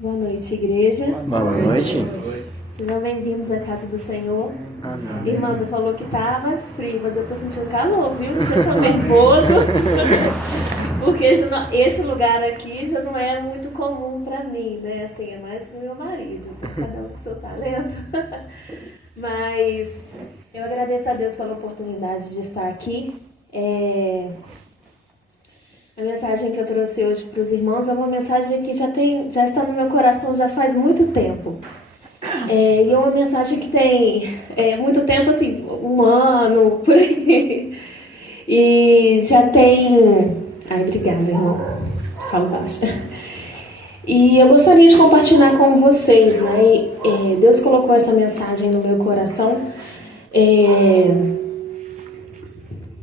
Boa noite, igreja. Boa noite. Sejam bem-vindos à casa do Senhor. Amém. Irmã, você falou que estava frio, mas eu estou sentindo calor, viu? Vocês são nervosos. Porque esse lugar aqui já não é muito comum para mim, né? Assim, é mais para o meu marido. Cada um com o seu talento. Mas eu agradeço a Deus pela oportunidade de estar aqui. A mensagem que eu trouxe hoje para os irmãos é uma mensagem que já está no meu coração já faz muito tempo. E é uma mensagem que tem muito tempo, assim, 1 ano, por aí. E já tem... Ai, obrigada, irmão. Falo baixo. E eu gostaria de compartilhar com vocês, né? Deus colocou essa mensagem no meu coração.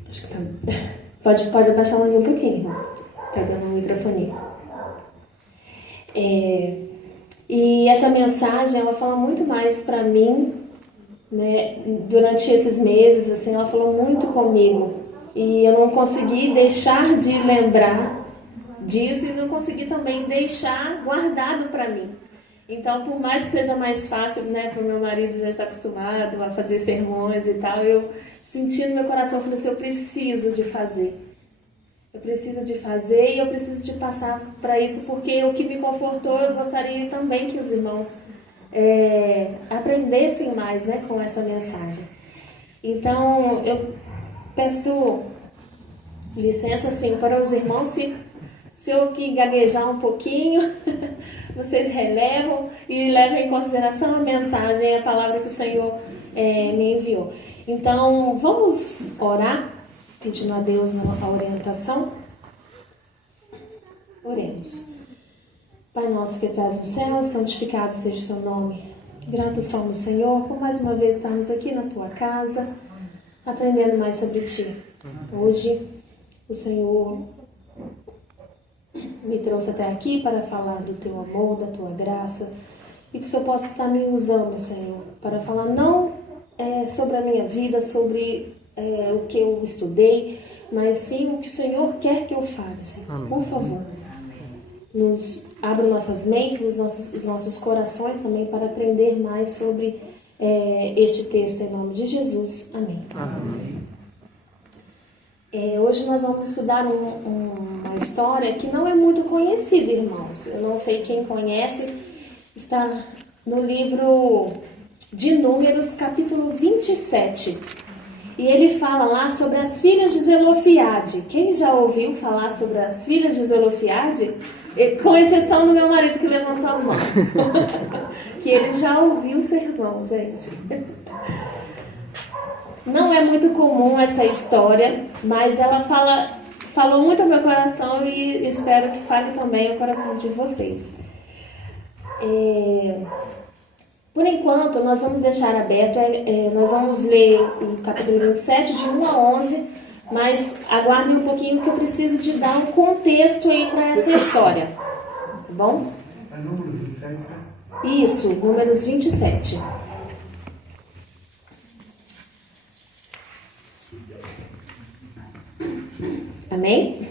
Acho que tá... Pode abaixar mais um pouquinho, irmão. Tá dando um microfone. E essa mensagem, ela fala muito mais para mim, né? Durante esses meses, assim, ela falou muito comigo. E eu não consegui deixar de lembrar disso e não consegui também deixar guardado para mim. Então, por mais que seja mais fácil, né, para o meu marido já estar acostumado a fazer sermões e tal, eu senti no meu coração, falei assim, eu preciso de fazer. Eu preciso de fazer e eu preciso de passar para isso, porque o que me confortou, eu gostaria também que os irmãos aprendessem mais, né, com essa mensagem. Então, eu peço licença, assim, para os irmãos, se eu que gaguejar um pouquinho, vocês relevam e levam em consideração a mensagem, a palavra que o Senhor me enviou. Então, vamos orar, pedindo a Deus a orientação. Oremos. Pai nosso que estás no céu, santificado seja o seu nome. Grato somos, Senhor, por mais uma vez estarmos aqui na tua casa, aprendendo mais sobre ti. Hoje, o Senhor me trouxe até aqui para falar do teu amor, da tua graça, e que o Senhor possa estar me usando, Senhor, para falar não sobre a minha vida, sobre o que eu estudei, mas sim o que o Senhor quer que eu fale, Senhor. Amém. Por favor, abra nossas mentes, os nossos corações também para aprender mais sobre este texto, em nome de Jesus. Amém. Amém. Hoje nós vamos estudar uma história que não é muito conhecida, irmãos. Eu não sei quem conhece. Está no livro de Números, capítulo 27. E ele fala lá sobre as filhas de Zelofiade. Quem já ouviu falar sobre as filhas de Zelofiade? Com exceção do meu marido que levantou a mão. Que ele já ouviu o sermão, gente. Não é muito comum essa história, mas ela falou muito ao meu coração e espero que fale também ao coração de vocês. Por enquanto, nós vamos deixar aberto, nós vamos ler o capítulo 27, de 1 a 11, mas aguardem um pouquinho que eu preciso de dar um contexto aí para essa história, tá bom? É número 27, né? Isso, Números 27. Amém?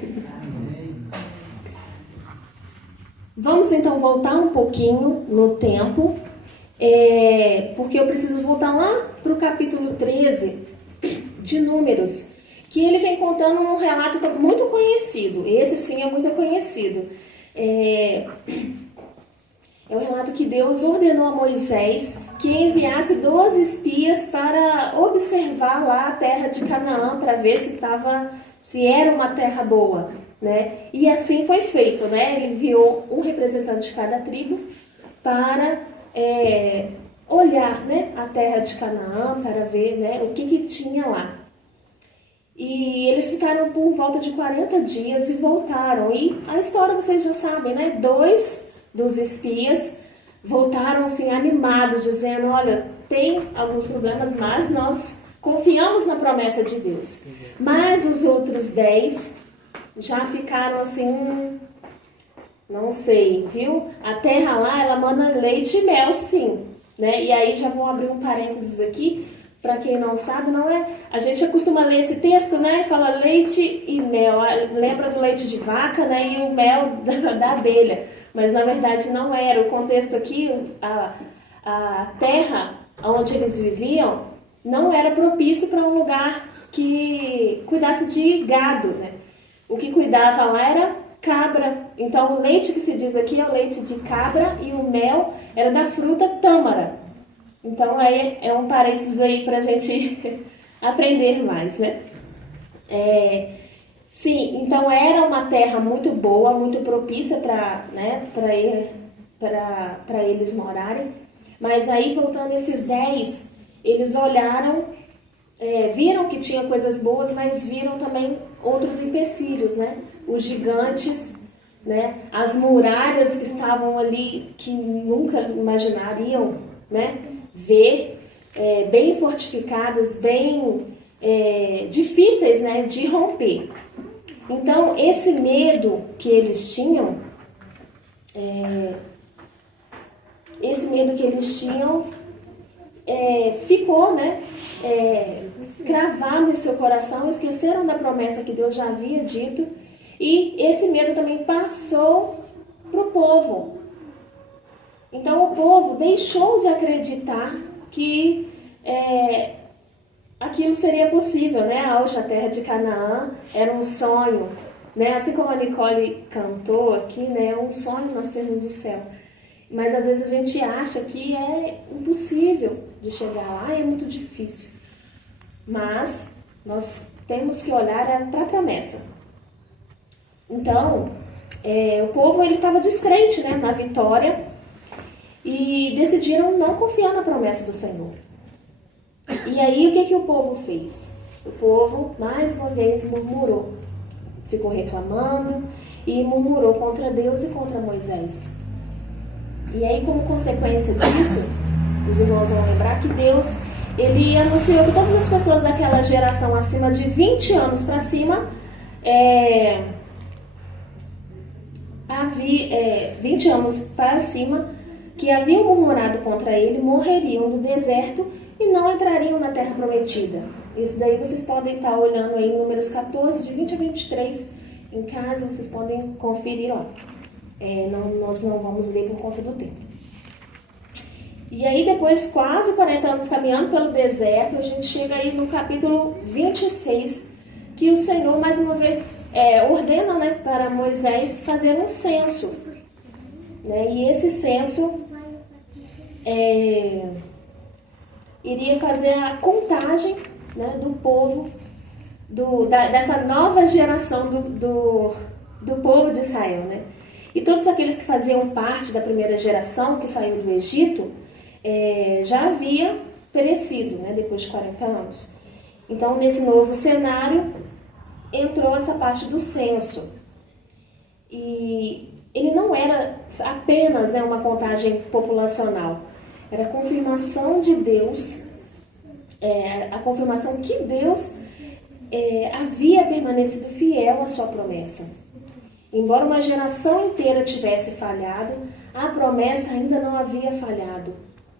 Vamos então voltar um pouquinho no tempo, porque eu preciso voltar lá para o capítulo 13 de Números, que ele vem contando um relato muito conhecido. Esse sim é muito conhecido. É o relato que Deus ordenou a Moisés que enviasse 12 espias para observar lá a terra de Canaã, para ver se era uma terra boa, né? E assim foi feito, né? Ele enviou um representante de cada tribo para olhar, né, a terra de Canaã, para ver, né, o que tinha lá. E eles ficaram por volta de 40 dias e voltaram. E a história vocês já sabem, né? 2 dos espias voltaram assim animados, dizendo, olha, tem alguns problemas, mas nós confiamos na promessa de Deus. Mas os outros 10 já ficaram assim, não sei, viu? A terra lá, ela manda leite e mel, sim, né? E aí já vou abrir um parênteses aqui, para quem não sabe, não é... A gente costuma ler esse texto, né? Fala leite e mel. Lembra do leite de vaca, né? E o mel da abelha. mas na verdade não era. O contexto aqui, a terra onde eles viviam não era propício para um lugar que cuidasse de gado, né? O que cuidava lá era cabra. Então o leite que se diz aqui é o leite de cabra e o mel era da fruta tâmara. Então aí é um parênteses aí para a gente aprender mais, né? Sim, então era uma terra muito boa, muito propícia para eles morarem. Mas aí, voltando esses 10, eles olharam, viram que tinha coisas boas, mas viram também outros empecilhos, né? Os gigantes, né? As muralhas que estavam ali, que nunca imaginariam, né? Ver, bem fortificadas, bem difíceis, né? De romper. Então, esse medo que eles tinham, ficou, né, cravado em seu coração, esqueceram da promessa que Deus já havia dito, e esse medo também passou para o povo. Então, o povo deixou de acreditar que aquilo seria possível, né? A terra de Canaã era um sonho, né? Assim como a Nicole cantou aqui, né? É um sonho nós termos o céu. Mas às vezes a gente acha que é impossível de chegar lá, é muito difícil. Mas nós temos que olhar para a promessa. Então, o povo estava descrente, né? Na vitória e decidiram não confiar na promessa do Senhor. E aí, o que o povo fez? O povo, mais uma vez, murmurou. Ficou reclamando e murmurou contra Deus e contra Moisés. E aí, como consequência disso, os irmãos vão lembrar que Deus, ele anunciou que todas as pessoas daquela geração acima de 20 anos para cima, 20 anos para cima, que haviam murmurado contra ele, morreriam no deserto e não entrariam na terra prometida. Isso daí vocês podem estar olhando aí em Números 14, de 20 a 23, em casa, vocês podem conferir lá. Nós não vamos ler por conta do tempo. E aí depois, quase 40 anos caminhando pelo deserto, a gente chega aí no capítulo 26, que o Senhor mais uma vez ordena, né, para Moisés fazer um censo. Né? E esse censo iria fazer a contagem, né, do povo, dessa nova geração do povo de Israel. Né? E todos aqueles que faziam parte da primeira geração que saiu do Egito já havia perecido, né, depois de 40 anos. Então, nesse novo cenário, entrou essa parte do censo. E ele não era apenas, né, uma contagem populacional. Era a confirmação de Deus, a confirmação que Deus havia permanecido fiel à sua promessa. Embora uma geração inteira tivesse falhado, a promessa ainda não havia falhado.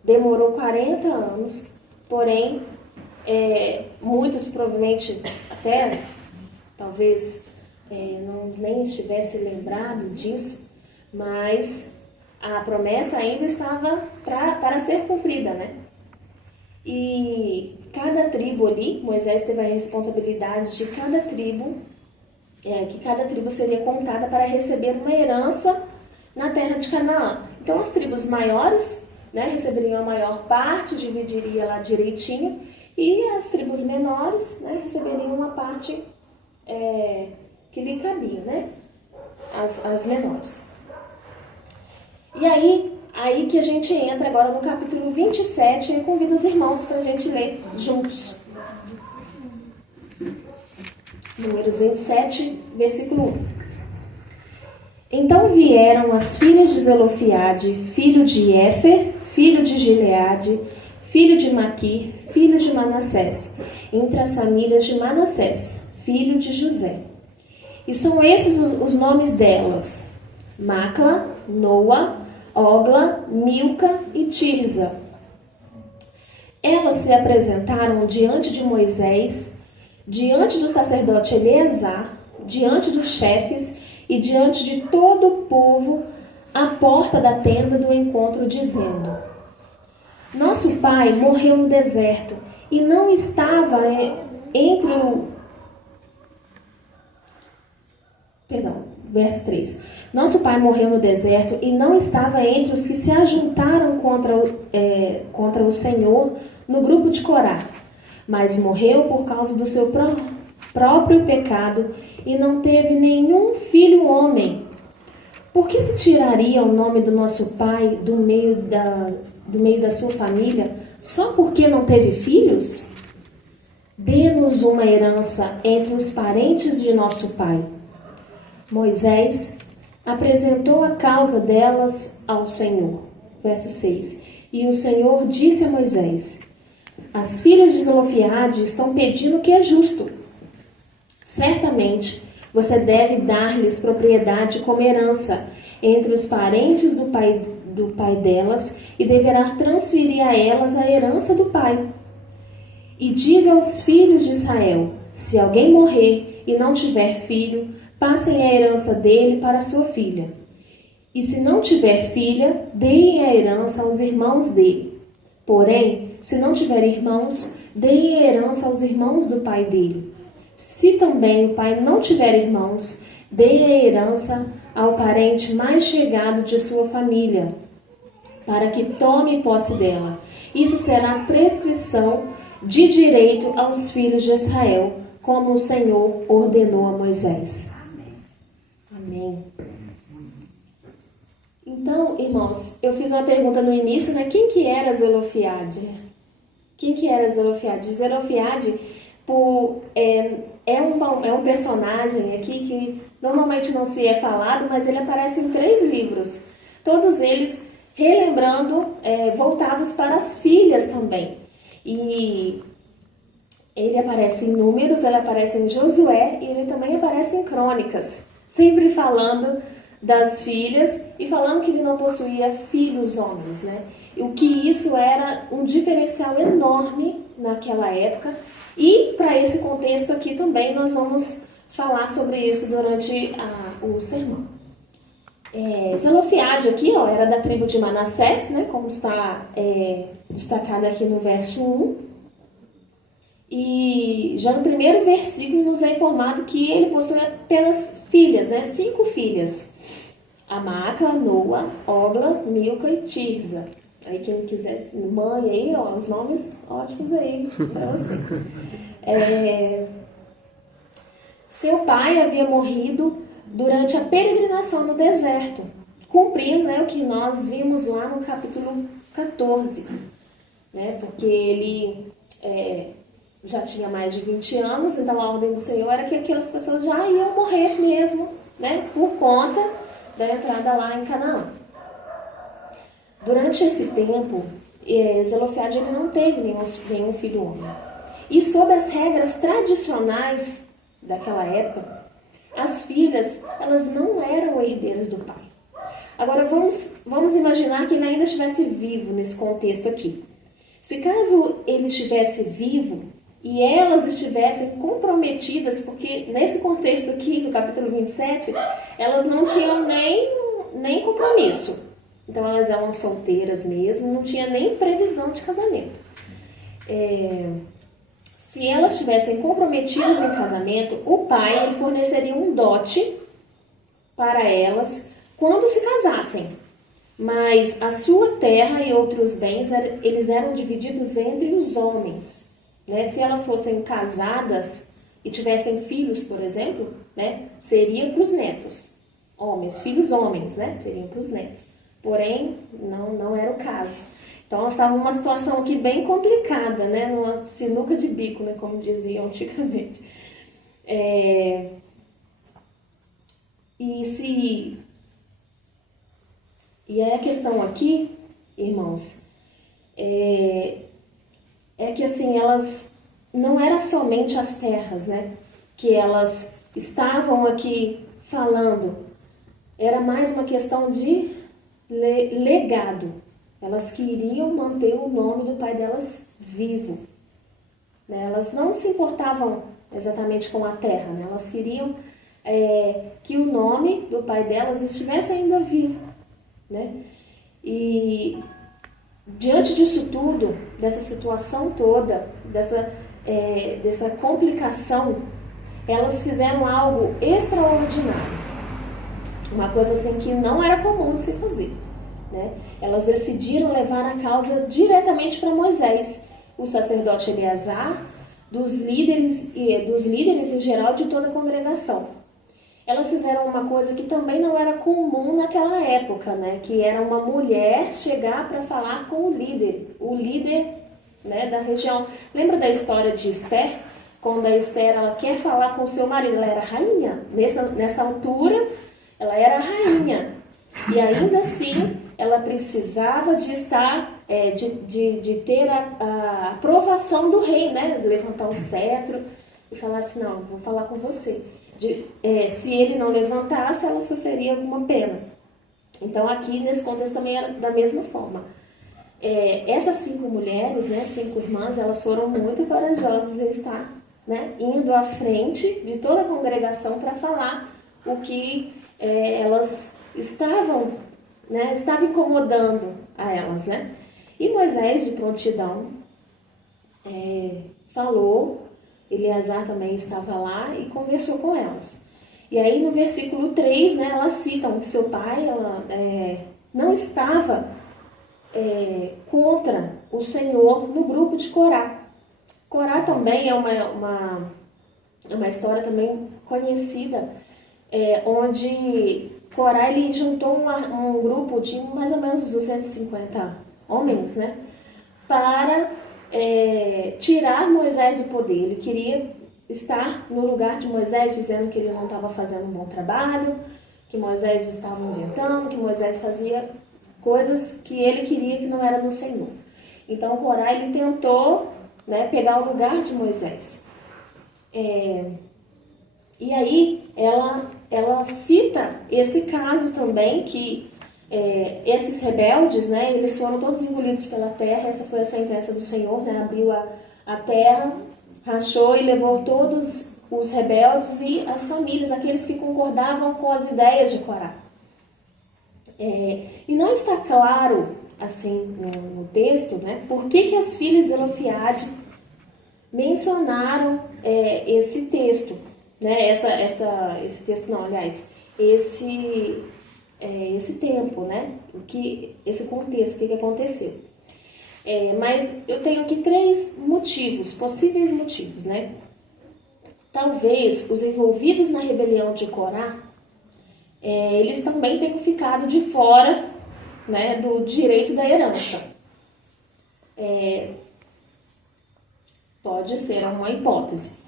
Demorou 40 anos, porém, muitos provavelmente até, talvez, nem estivesse lembrado disso, mas a promessa ainda estava para ser cumprida, né? E cada tribo ali, Moisés teve a responsabilidade de cada tribo, que cada tribo seria contada para receber uma herança na terra de Canaã. Então as tribos maiores, né, receberiam a maior parte, dividiria lá direitinho, e as tribos menores, né, receberiam uma parte que lhe cabia, né, as menores. E aí que a gente entra agora no capítulo 27, e eu convido os irmãos para a gente ler juntos. Números 27, versículo 1. Então vieram as filhas de Zelofiade, filho de Éfer, filho de Gileade, filho de Maquir, filho de Manassés, entre as famílias de Manassés, filho de José. E são esses os nomes delas: Macla, Noa, Ogla, Milca e Tirza. Elas se apresentaram diante de Moisés, diante do sacerdote Eleazar, diante dos chefes e diante de todo o povo à porta da tenda do encontro, dizendo: Nosso pai morreu no deserto e não estava entre o... Verso 3. Nosso pai morreu no deserto e não estava entre os que se ajuntaram contra o Senhor no grupo de Corá, mas morreu por causa do seu próprio pecado e não teve nenhum filho homem. Por que se tiraria o nome do nosso pai do meio da sua família só porque não teve filhos? Dê-nos uma herança entre os parentes de nosso pai. Moisés apresentou a causa delas ao Senhor. Verso 6. E o Senhor disse a Moisés: As filhas de Zelofeade estão pedindo o que é justo. Certamente você deve dar-lhes propriedade como herança entre os parentes do pai delas e deverá transferir a elas a herança do pai. E diga aos filhos de Israel: se alguém morrer e não tiver filho, passem a herança dele para sua filha. E se não tiver filha, deem a herança aos irmãos dele. Porém, se não tiver irmãos, deem a herança aos irmãos do pai dele. Se também o pai não tiver irmãos, deem a herança ao parente mais chegado de sua família, para que tome posse dela. Isso será prescrição de direito aos filhos de Israel, como o Senhor ordenou a Moisés. Amém. Então, irmãos, eu fiz uma pergunta no início, né? Quem que era Zelofeade? Quem que era Zelofeade? Zelofeade é um personagem aqui que normalmente não se é falado, mas ele aparece em 3 livros. Todos eles relembrando, voltados para as filhas também. E ele aparece em Números, ele aparece em Josué e ele também aparece em Crônicas. Sempre falando das filhas e falando que ele não possuía filhos homens, né? E o que isso era um diferencial enorme naquela época. E para esse contexto aqui também nós vamos falar sobre isso durante o sermão. Zelofeade aqui, ó, era da tribo de Manassés, né? Como está destacado aqui no verso 1. E já no primeiro versículo nos é informado que ele possui apenas filhas, né? 5 filhas. Amacla, Noa, Ogla, Milca e Tirza. Aí quem quiser, mãe aí, ó, os nomes ótimos aí para vocês. Seu pai havia morrido durante a peregrinação no deserto, cumprindo, né, o que nós vimos lá no capítulo 14, né? Porque ele já tinha mais de 20 anos, então a ordem do Senhor era que aquelas pessoas já iam morrer mesmo, né, por conta da entrada lá em Canaã. Durante esse tempo, Zelofeade ele não teve nenhum filho homem. E sob as regras tradicionais daquela época, as filhas elas não eram herdeiras do pai. Agora vamos imaginar que ele ainda estivesse vivo nesse contexto aqui. Se caso ele estivesse vivo, e elas estivessem comprometidas, porque nesse contexto aqui do capítulo 27, elas não tinham nem compromisso. Então elas eram solteiras mesmo, não tinha nem previsão de casamento. Se elas estivessem comprometidas em casamento, o pai ele forneceria um dote para elas quando se casassem. Mas a sua terra e outros bens, eles eram divididos entre os homens. Né? Se elas fossem casadas e tivessem filhos, por exemplo, né, seria para os netos. Homens, filhos homens, né, seriam para os netos. Porém, não era o caso. Então, elas estavam numa situação aqui bem complicada, né, numa sinuca de bico, né, como diziam antigamente. E aí a questão aqui, irmãos, é que assim, elas não era somente as terras, né, que elas estavam aqui falando, era mais uma questão de legado. Elas queriam manter o nome do pai delas vivo, né? Elas não se importavam exatamente com a terra, né? Elas queriam que o nome do pai delas estivesse ainda vivo. né? E diante disso tudo, dessa situação toda, dessa complicação, elas fizeram algo extraordinário. Uma coisa assim que não era comum de se fazer, né? Elas decidiram levar a causa diretamente para Moisés, o sacerdote Eleazar, dos líderes em geral de toda a congregação. Elas fizeram uma coisa que também não era comum naquela época, né? Que era uma mulher chegar para falar com o líder, né, da região. Lembra da história de Esther? Quando a Esther ela quer falar com o seu marido, ela era rainha. Nessa altura, ela era rainha. E ainda assim, ela precisava de estar, de ter a aprovação do rei, né? Levantar o cetro e falar assim, não, vou falar com você. Se ele não levantasse, ela sofreria alguma pena. Então aqui nesse contexto também era da mesma forma. Essas 5 mulheres, né, 5 irmãs, elas foram muito corajosas em estar, né, indo à frente de toda a congregação para falar o que elas estavam, né, estava incomodando a elas, né? E Moisés, de prontidão, falou. Eleazar também estava lá e conversou com elas. E aí no versículo 3, né, elas citam que seu pai não estava contra o Senhor no grupo de Corá. Corá também é uma história também conhecida, onde Corá ele juntou um grupo de mais ou menos 250 homens, né, para tirar Moisés do poder. Ele queria estar no lugar de Moisés, dizendo que ele não estava fazendo um bom trabalho, que Moisés estava inventando, que Moisés fazia coisas que ele queria que não era do Senhor. Então Corá ele tentou, né, pegar o lugar de Moisés. E aí ela cita esse caso também, que esses rebeldes, né, eles foram todos engolidos pela terra. Essa foi a sentença do Senhor, né, abriu a terra, rachou e levou todos os rebeldes e as famílias, aqueles que concordavam com as ideias de Corá. E não está claro, assim, no texto, né, por que as filhas de Zelofiade mencionaram esse texto, né, esse texto não, aliás, esse tempo, né, esse contexto, o que aconteceu. Mas eu tenho aqui 3 motivos, possíveis motivos, né. Talvez os envolvidos na rebelião de Corá, eles também tenham ficado de fora, né, do direito da herança. Pode ser uma hipótese.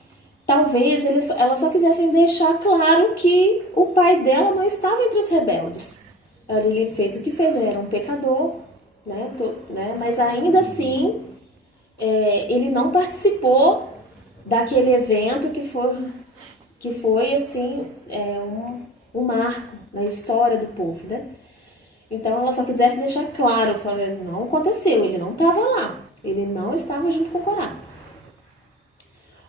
Talvez elas só quisessem deixar claro que o pai dela não estava entre os rebeldes. Ele fez o que fez, ele era um pecador, né, mas ainda assim ele não participou daquele evento que foi assim, um marco na história do povo, né? Então ela só quisesse deixar claro, falando, não aconteceu, ele não estava lá, ele não estava junto com Corá.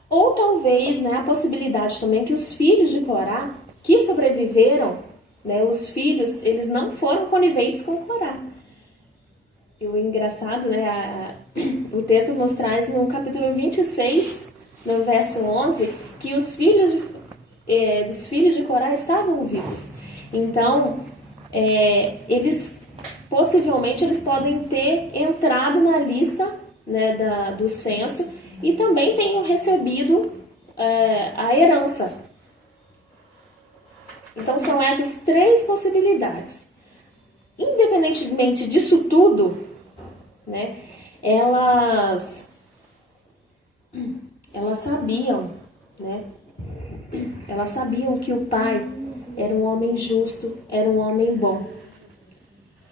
Ou talvez, né, a possibilidade também que os filhos de Corá, que sobreviveram, né, os filhos, eles não foram coniventes com Corá. E o engraçado, né, o texto nos traz no capítulo 26, no verso 11, que os filhos dos filhos de Corá estavam vivos. Então, possivelmente eles podem ter entrado na lista, né, do censo, e também tenham recebido a herança. Então são essas 3 possibilidades. Independentemente disso tudo, né, elas sabiam, né, elas sabiam que o pai era um homem justo, era um homem bom.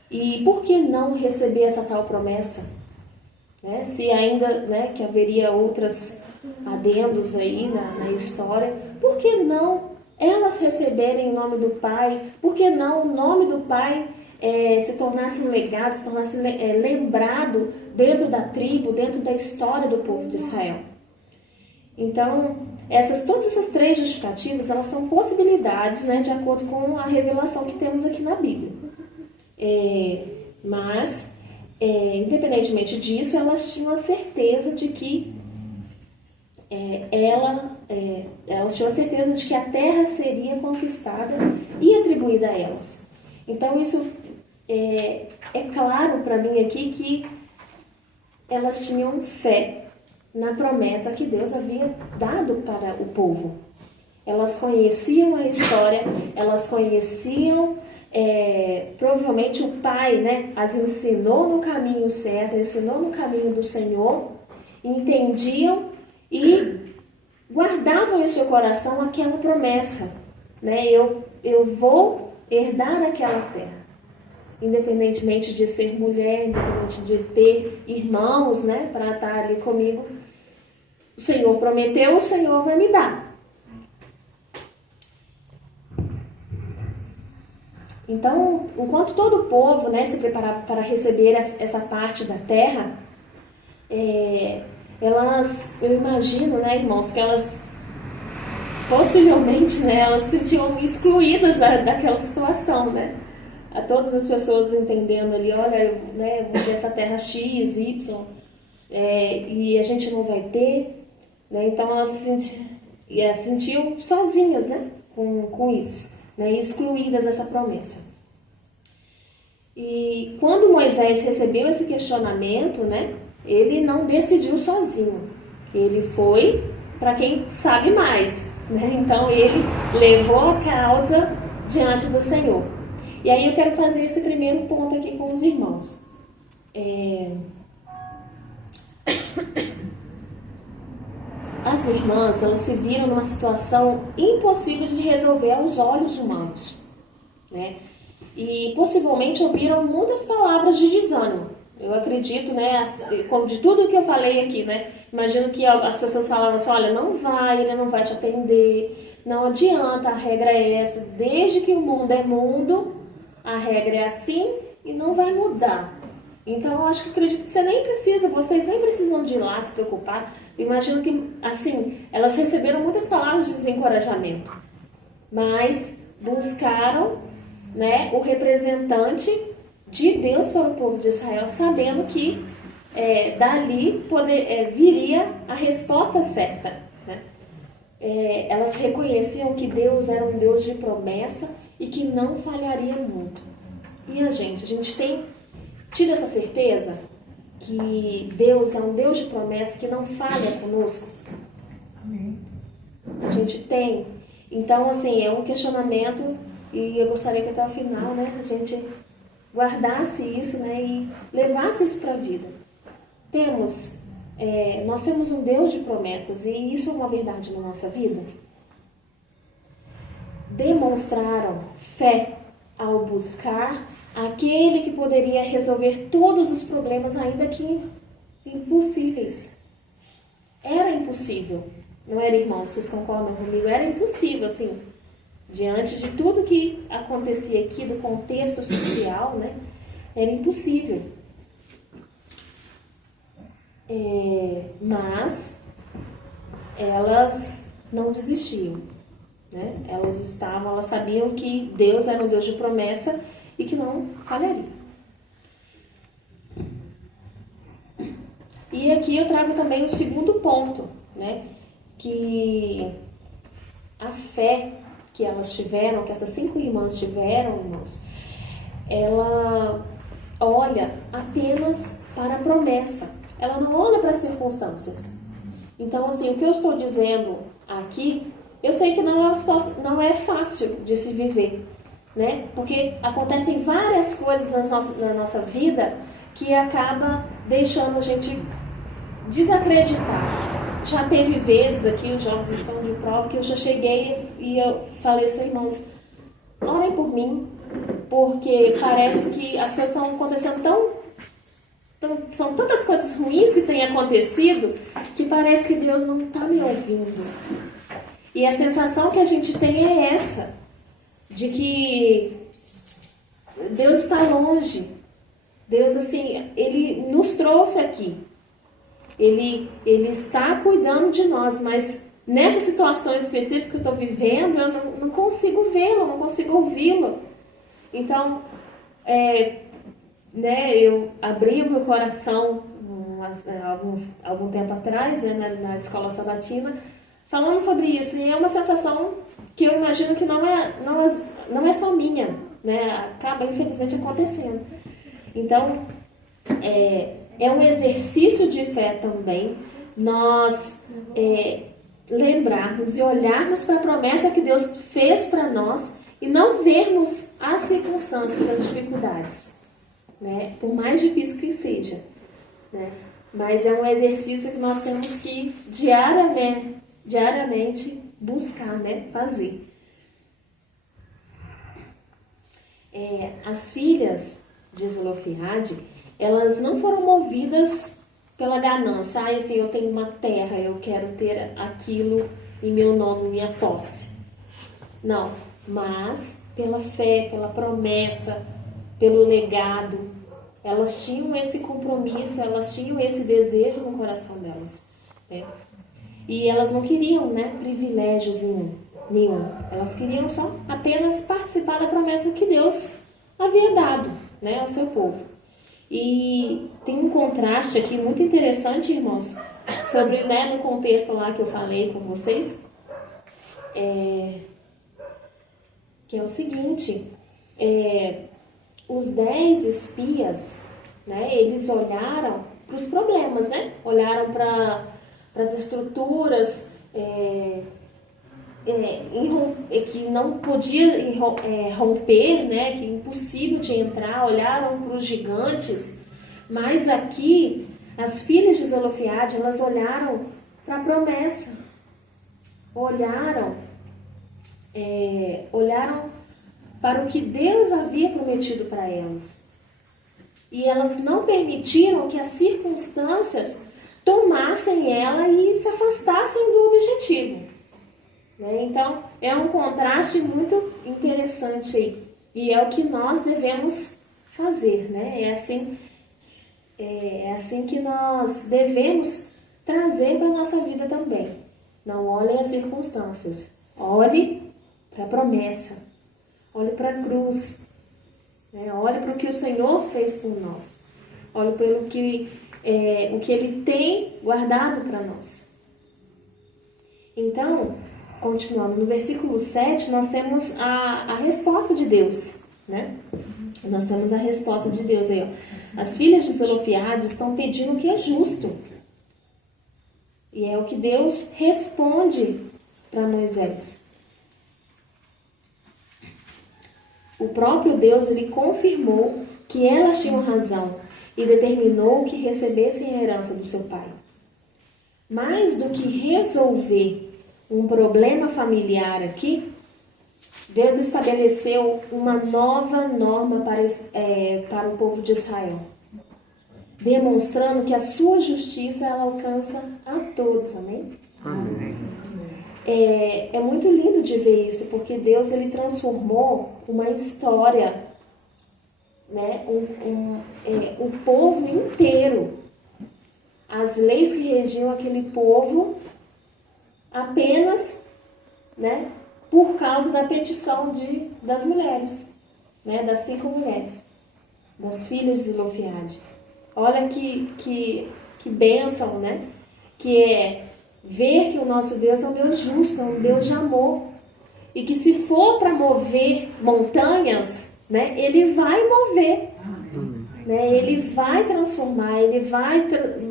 E por que não receber essa tal promessa? Se ainda, né, que haveria outros adendos aí na história, por que não elas receberem o nome do Pai? Por que não o nome do Pai se tornasse um legado, se tornasse lembrado dentro da tribo, dentro da história do povo de Israel? Então, todas essas 3 justificativas, elas são possibilidades, né, de acordo com a revelação que temos aqui na Bíblia. Mas, independentemente disso, elas tinham a certeza de que elas tinham a certeza de que a terra seria conquistada e atribuída a elas. Então, isso é claro para mim aqui que elas tinham fé na promessa que Deus havia dado para o povo. Elas conheciam a história, elas conheciam, provavelmente o pai, né, as ensinou no caminho certo, ensinou no caminho do Senhor, entendiam e guardavam em seu coração aquela promessa, né? Eu vou herdar aquela terra, independentemente de ser mulher, independente de ter irmãos, né, para estar ali comigo. O Senhor prometeu, o Senhor vai me dar. Então, enquanto todo o povo, né, se preparava para receber essa parte da terra, eu imagino, né, irmãos, que elas possivelmente, né, elas se sentiam excluídas daquela situação, né? A todas as pessoas entendendo ali, olha, né, eu vou ter essa terra X, Y, e a gente não vai ter, né? Então elas se sentiam sozinhas, né, com isso, né, excluídas dessa promessa. E quando Moisés recebeu esse questionamento, né, ele não decidiu sozinho, ele foi para quem sabe mais, né? Então ele levou a causa diante do Senhor. E aí eu quero fazer esse primeiro ponto aqui com os irmãos. As irmãs, elas se viram numa situação impossível de resolver aos olhos humanos, né? E possivelmente ouviram muitas palavras de desânimo. Eu acredito, né, de tudo que eu falei aqui, né? Imagino que as pessoas falavam assim, olha, não vai, ele não vai te atender, não adianta, a regra é essa, desde que o mundo é mundo, a regra é assim e não vai mudar. Então, eu acredito que vocês nem precisam de ir lá se preocupar. Eu imagino que, assim, elas receberam muitas palavras de desencorajamento, mas buscaram, né, o representante de Deus para o povo de Israel, sabendo que dali viria a resposta certa, né? Elas reconheciam que Deus era um Deus de promessa e que não falharia muito. E a gente tem tido essa certeza que Deus é um Deus de promessa que não falha conosco? Amém. A gente tem. Então, assim, é um questionamento e eu gostaria que até o final, né, a gente guardasse isso, né, e levasse isso para a vida. Nós temos um Deus de promessas e isso é uma verdade na nossa vida. Demonstraram fé ao buscar aquele que poderia resolver todos os problemas, ainda que impossíveis. Era impossível, não era, irmão? Vocês concordam comigo? Era impossível, assim, diante de tudo que acontecia aqui, do contexto social, né? Era impossível. Mas elas não desistiam, né? Elas sabiam que Deus era um Deus de promessa e que não falharia. E aqui eu trago também o segundo ponto, né? Que a fé que elas tiveram, que essas 5 irmãs tiveram, irmãos, ela olha apenas para a promessa. Ela não olha para as circunstâncias. Então, assim, o que eu estou dizendo aqui, eu sei que não é fácil de se viver, né? Porque acontecem várias coisas na nossa vida que acaba deixando a gente desacreditar. Já teve vezes aqui, os jovens estão de prova, que eu já cheguei e eu falei assim, irmãos, orem por mim, porque parece que as coisas estão acontecendo são tantas coisas ruins que têm acontecido que parece que Deus não está me ouvindo. E a sensação que a gente tem é essa, de que Deus está longe. Deus, assim, Ele nos trouxe aqui. Ele está cuidando de nós, mas nessa situação específica que eu estou vivendo, eu não consigo vê-lo, não consigo ouvi-lo. Então, né, eu abri o meu coração algum tempo atrás, né, na escola sabatina, falando sobre isso, e é uma sensação que eu imagino que não é só minha, né, acaba infelizmente acontecendo. Então, é um exercício de fé também, nós lembrarmos e olharmos para a promessa que Deus fez para nós e não vermos as circunstâncias, as dificuldades, né, por mais difícil que seja, né. Mas é um exercício que nós temos que diariamente buscar, né, fazer. As filhas de Zelofiade, elas não foram movidas pela ganância. Assim, eu tenho uma terra, eu quero ter aquilo em meu nome, minha posse. Não, mas pela fé, pela promessa, pelo legado. Elas tinham esse compromisso, elas tinham esse desejo no coração delas, né? E elas não queriam, né, privilégios nenhum. Elas queriam só apenas participar da promessa que Deus havia dado, né, ao seu povo. E tem um contraste aqui muito interessante, irmãos, sobre, né, no contexto lá que eu falei com vocês, que é o seguinte, os 10 espias, né, eles olharam para os problemas, né, olharam para as estruturas que não podia romper, né, que é impossível de entrar, olharam para os gigantes, mas aqui as filhas de Zelofiade, elas olharam para a promessa, olharam para o que Deus havia prometido para elas. E elas não permitiram que as circunstâncias tomassem ela e se afastassem do objetivo, né? Então, é um contraste muito interessante aí. E é o que nós devemos fazer, né? É assim que nós devemos trazer para a nossa vida também. Não olhem as circunstâncias. Olhe para a promessa. Olhe para a cruz. Né? Olhe para o que o Senhor fez por nós. Olhe pelo que o que Ele tem guardado para nós. Então, continuando, no versículo 7, nós temos a resposta de Deus, né? Nós temos a resposta de Deus aí, ó. As filhas de Zelofiade estão pedindo o que é justo. E é o que Deus responde para Moisés. O próprio Deus, ele confirmou que elas tinham razão e determinou que recebessem a herança do seu pai. Mais do que resolver um problema familiar aqui, Deus estabeleceu uma nova norma para o povo de Israel, demonstrando que a sua justiça ela alcança a todos, amém? Amém. É muito lindo de ver isso, porque Deus ele transformou uma história, né, o povo inteiro, as leis que regiam aquele povo, apenas, né, por causa da petição das mulheres, né, das 5 mulheres, das filhas de Zelofiade. Olha que bênção, né? Que é ver que o nosso Deus é um Deus justo, é um Deus de amor. E que se for para mover montanhas, né, Ele vai mover. Né? Ele vai transformar, Ele vai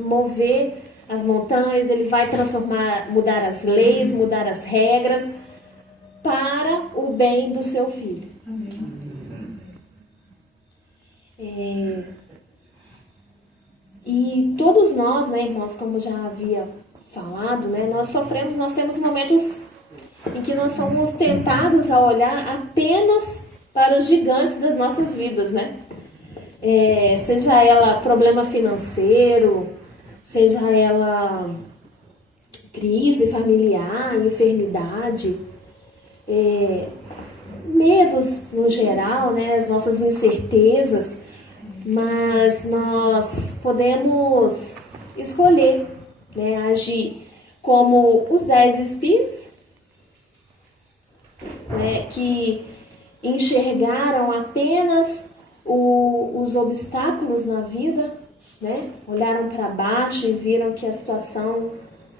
mover as montanhas, Ele vai transformar, mudar as leis, mudar as regras para o bem do seu filho. E todos nós, né, irmãos, como já havia falado, né, nós temos momentos em que nós somos tentados a olhar apenas para os gigantes das nossas vidas, né? Seja ela problema financeiro, seja ela crise familiar, enfermidade, medos no geral, né, as nossas incertezas, mas nós podemos escolher, né, agir como os 10 espias, né, que enxergaram apenas os obstáculos na vida, né? Olharam para baixo e viram que a situação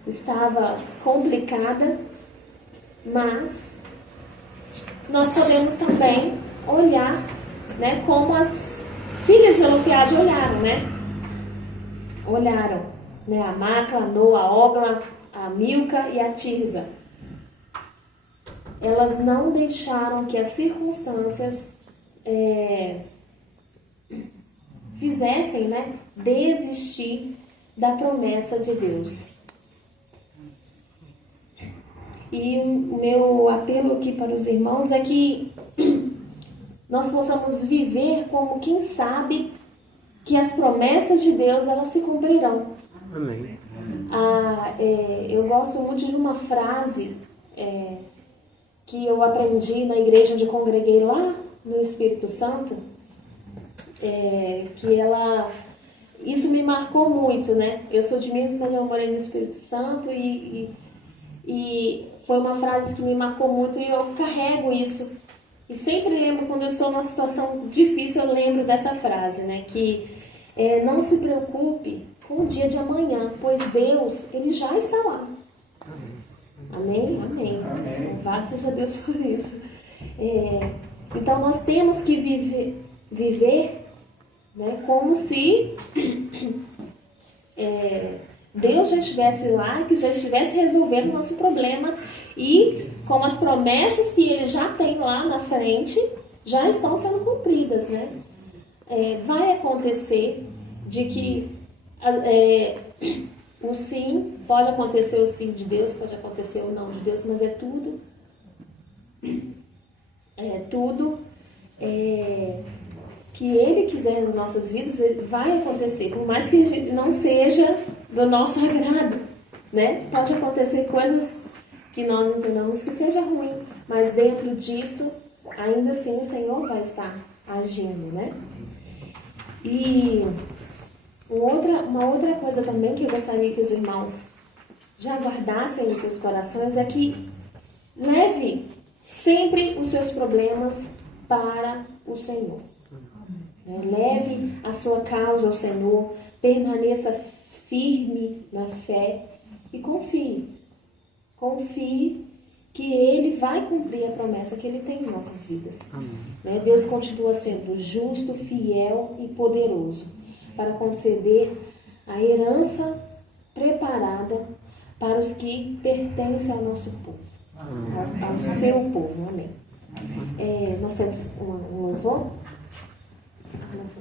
estava complicada, mas nós podemos também olhar, né, como as filhas de Zelofehade olharam, né? Olharam, né? A Macla, a Noa, a Ogla, a Milca e a Tirza. Elas não deixaram que as circunstâncias fizessem, né, desistir da promessa de Deus. E o meu apelo aqui para os irmãos é que nós possamos viver como quem sabe que as promessas de Deus, elas se cumprirão. Amém. Eu gosto muito de uma frase que eu aprendi na igreja onde eu congreguei lá no Espírito Santo, isso me marcou muito, né? Eu sou de Minas, mas eu morei no Espírito Santo e foi uma frase que me marcou muito e eu carrego isso. E sempre lembro, quando eu estou numa situação difícil, eu lembro dessa frase, né? Que não se preocupe com o dia de amanhã, pois Deus, Ele já está lá. Amém? Amém. Louvado seja Deus por isso. Então, nós temos que viver, né, como se Deus já estivesse lá, que já estivesse resolvendo o nosso problema e com as promessas que Ele já tem lá na frente, já estão sendo cumpridas, né? Vai acontecer de que o sim, pode acontecer o sim de Deus, pode acontecer o não de Deus, mas tudo que Ele quiser nas nossas vidas, vai acontecer, por mais que não seja do nosso agrado, né? Pode acontecer coisas que nós entendamos que seja ruim, mas dentro disso, ainda assim o Senhor vai estar agindo, né? E uma outra coisa também que eu gostaria que os irmãos já guardassem em seus corações é que leve sempre os seus problemas para o Senhor. Leve a sua causa ao Senhor, permaneça firme na fé e confie. Confie que Ele vai cumprir a promessa que Ele tem em nossas vidas. Amém. Deus continua sendo justo, fiel e poderoso para conceder a herança preparada para os que pertencem ao nosso povo, ao seu povo. Amém. Nós temos um louvor.